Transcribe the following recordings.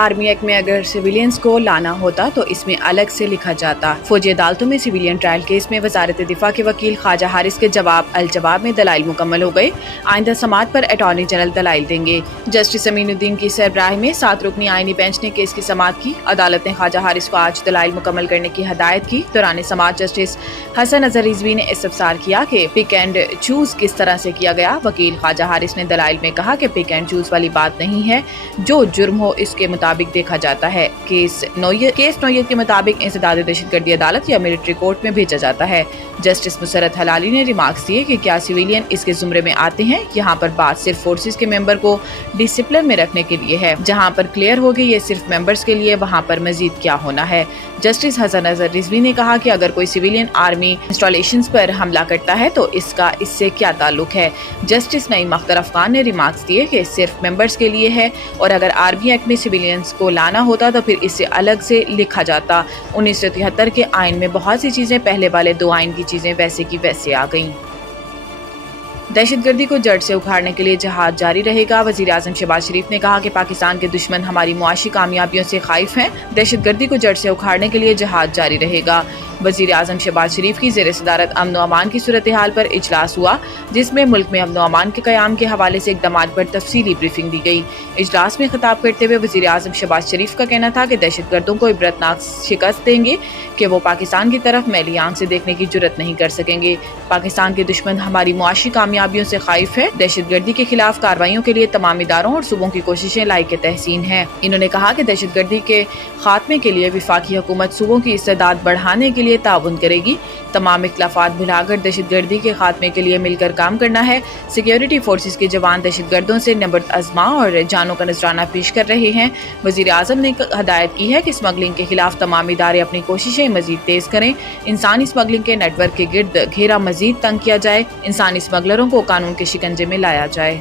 Army act میں اگر civilians کو لانا ہوتا تو اس میں الگ سے لکھا جاتا۔ فوجی عدالتوں میں سویلین ٹرائل کیس میں وزارت دفاع کے وکیل خواجہ حارث کے الجواب میں دلائل مکمل ہو گئے۔ آئندہ سماعت پر اٹارنی جنرل دلائل دیں گے۔ جسٹس امین الدین کی سربراہی میں 7 رکنی آئینی بینچ نے کیس کی سماعت کی۔ عدالت نے خواجہ حارث کو آج دلائل مکمل کرنے کی ہدایت کی۔ دوران سماعت جسٹس حسن اظہر رضوی نے استفسار کیا کہ پک اینڈ چوز کس طرح سے کیا گیا۔ وکیل خواجہ حارث نے دلائل میں کہا کہ پک اینڈ چوز والی بات نہیں ہے، جو جرم ہو اس کے مطابق دیکھا جاتا ہے۔ کیس نوعیت کے مطابق انسداد دہشت گردی عدالت یا ملٹری کورٹ میں بھیجا جاتا ہے۔ جسٹس مسرت حلالی نے ریمارکس دیے کہ کیا سویلین اس کے زمرے میں آتے ہیں؟ یہاں پر بات صرف فورسز کے ممبر کو ڈسپلن میں رکھنے کے لیے ہے۔ جہاں پر کلیئر ہوگی یہ صرف ممبرز کے لیے، وہاں پر مزید کیا ہونا ہے۔ جسٹس حسن اظہر رضوی نے کہا کہ اگر کوئی سویلین آرمی انسٹالیشنز پر حملہ کرتا ہے تو اس کا اس سے کیا تعلق ہے۔ جسٹس نعیم اختر افغان نے ریمارکس دیے کہ صرف ممبرز کے لیے ہے، اور اگر آرمی ایکٹ میں سویلینز کو لانا ہوتا تو پھر اس سے الگ سے لکھا جاتا۔ 1973 کے آئین میں بہت سی چیزیں پہلے والے 2 آئین کی چیزیں ویسے کی ویسے آ گئیں۔ دہشت گردی کو جڑ سے اکھاڑنے کے لیے جہاد جاری رہے گا۔ وزیر اعظم شہباز شریف نے کہا کہ پاکستان کے دشمن ہماری معاشی کامیابیوں سے خائف ہیں۔ دہشت گردی کو جڑ سے اکھاڑنے کے لیے جہاد جاری رہے گا۔ وزیر اعظم شہباز شریف کی زیر صدارت امن و امان کی صورتحال پر اجلاس ہوا، جس میں ملک میں امن و امان کے قیام کے حوالے سے اقدامات پر تفصیلی بریفنگ دی گئی۔ اجلاس میں خطاب کرتے ہوئے وزیر اعظم شہباز شریف کا کہنا تھا کہ دہشت گردوں کو عبرتناک شکست دیں گے کہ وہ پاکستان کی طرف میلی آنکھ سے دیکھنے کی جرات نہیں کر سکیں گے۔ پاکستان کے دشمن ہماری معاشی کامیابیوں سے خائف ہے۔ دہشت گردی کے خلاف کارروائیوں کے لیے تمام اداروں اور صوبوں کی کوششیں لائق تحسین ہیں۔ انہوں نے کہا کہ دہشت گردی کے خاتمے کے لیے وفاقی حکومت صوبوں کی استعداد بڑھانے کے لیے تعاون کرے گی۔ تمام اختلافات بھلا کر دہشت گردی کے خاتمے کے لیے مل کر کام کرنا ہے۔ سیکیورٹی فورسز کے جوان دہشت گردوں سے نبرد آزما اور جانوں کا نذرانہ پیش کر رہے ہیں۔ وزیر اعظم نے ہدایت کی ہے کہ اسمگلنگ کے خلاف تمام ادارے اپنی کوششیں مزید تیز کریں۔ انسانی اسمگلنگ کے نیٹ ورک کے گرد گھیرا مزید تنگ کیا جائے۔ انسانی اسمگلروں کو قانون کے شکنجے میں لایا جائے۔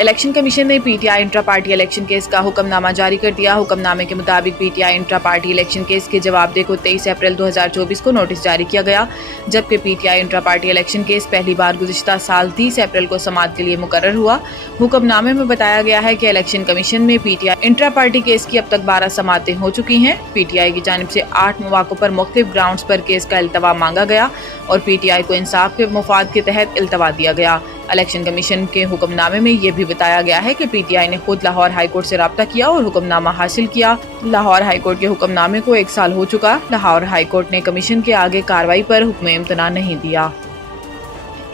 الیکشن کمیشن نے P T I intra party election case کا حکم نامہ جاری کر دیا۔ حکم نامے کے مطابق P T I intra party election case کے جواب دہ کو 23 اپریل 2024 کو نوٹس جاری کیا گیا، جبکہ P T I intra party election case پہلی بار گزشتہ سال 30 اپریل کو سماعت کے لیے مقرر ہوا۔ حکم نامے میں بتایا گیا ہے کہ الیکشن کمیشن میں P T I intra party case کی اب تک 12 سماعتیں ہو چکی ہیں۔ پی ٹی آئی کی جانب سے 8 مواقع پر مختلف گراؤنڈز پر کیس کا التوا مانگا گیا اور پی ٹی آئی کو انصاف کے مفاد کے تحت التوا دیا گیا۔ الیکشن کمیشن کے حکم نامے میں یہ بھی بتایا گیا ہے کہ پی ٹی آئی نے خود لاہور ہائی کورٹ سے رابطہ کیا اور حکم نامہ حاصل کیا۔ لاہور ہائی کورٹ کے حکم نامے کو 1 سال ہو چکا۔ لاہور ہائی کورٹ نے کمیشن کے آگے کارروائی پر حکم امتناع نہیں دیا۔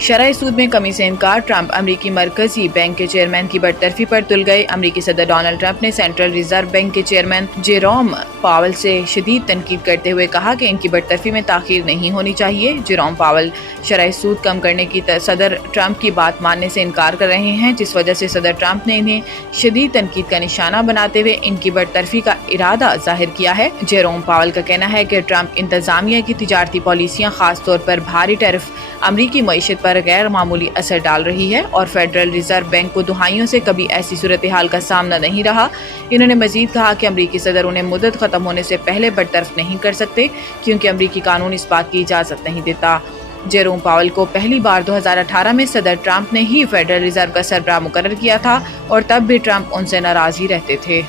شرح سود میں کمی سے انکار، ٹرمپ امریکی مرکزی بینک کے چیئرمین کی برطرفی پر تل گئے۔ امریکی صدر ڈونلڈ ٹرمپ نے سینٹرل ریزرو بینک کے چیئرمین جیروم پاول سے شدید تنقید کرتے ہوئے کہا کہ ان کی برطرفی میں تاخیر نہیں ہونی چاہیے۔ جیروم پاول شرح سود کم کرنے کی صدر ٹرمپ کی بات ماننے سے انکار کر رہے ہیں، جس وجہ سے صدر ٹرمپ نے انہیں شدید تنقید کا نشانہ بناتے ہوئے ان کی برطرفی کا ارادہ ظاہر کیا ہے۔ جیروم پاول کا کہنا ہے کہ ٹرمپ انتظامیہ کی تجارتی پالیسیاں، خاص طور پر بھاری ٹیرف، امریکی معیشت پر غیر معمولی اثر ڈال رہی ہے اور فیڈرل ریزرو بینک کو دہائیوں سے کبھی ایسی صورتحال کا سامنا نہیں رہا۔ انہوں نے مزید کہا کہ امریکی صدر انہیں مدت ختم ہونے سے پہلے برطرف نہیں کر سکتے، کیونکہ امریکی قانون اس بات کی اجازت نہیں دیتا۔ جیروم پاول کو پہلی بار 2018 میں صدر ٹرمپ نے ہی فیڈرل ریزرو کا سربراہ مقرر کیا تھا اور تب بھی ٹرمپ ان سے ناراض ہی رہتے تھے۔